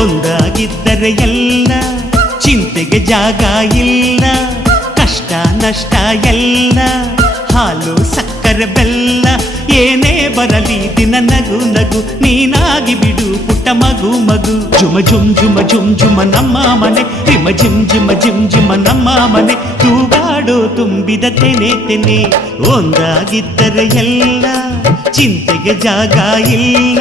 ಒಂದಾಗಿದ್ದರೆ ಎಲ್ಲ ಚಿಂತೆಗೆ ಜಾಗ ಇಲ್ಲ, ಕಷ್ಟ ನಷ್ಟ ಎಲ್ಲ ಹಾಲು ಸಕ್ಕರೆ ಬೆಲ್ಲ ಏನೇ ಬರಲಿ ದಿನ ನಗು ನಗು ನೀನಾಗಿ ಬಿಡು ಪುಟ್ಟ ಮಗು ಮಗು. ಜುಮ ಜುಮ್ ಜುಮ ಜುಮ್ ಜುಮ ನಮ್ಮ ಮನೆ, ರಿಮ ಜಿಮ್ ಜಿಮ ಜಿಮ್ ಜಿಮ ನಮ್ಮ ಮನೆ, ತೂಗಾಡೋ ತುಂಬಿದ ತೆನೆ ತೆನೆ. ಒಂದಾಗಿದ್ದರೆ ಎಲ್ಲ ಚಿಂತೆಗೆ ಜಾಗ ಇಲ್ಲ.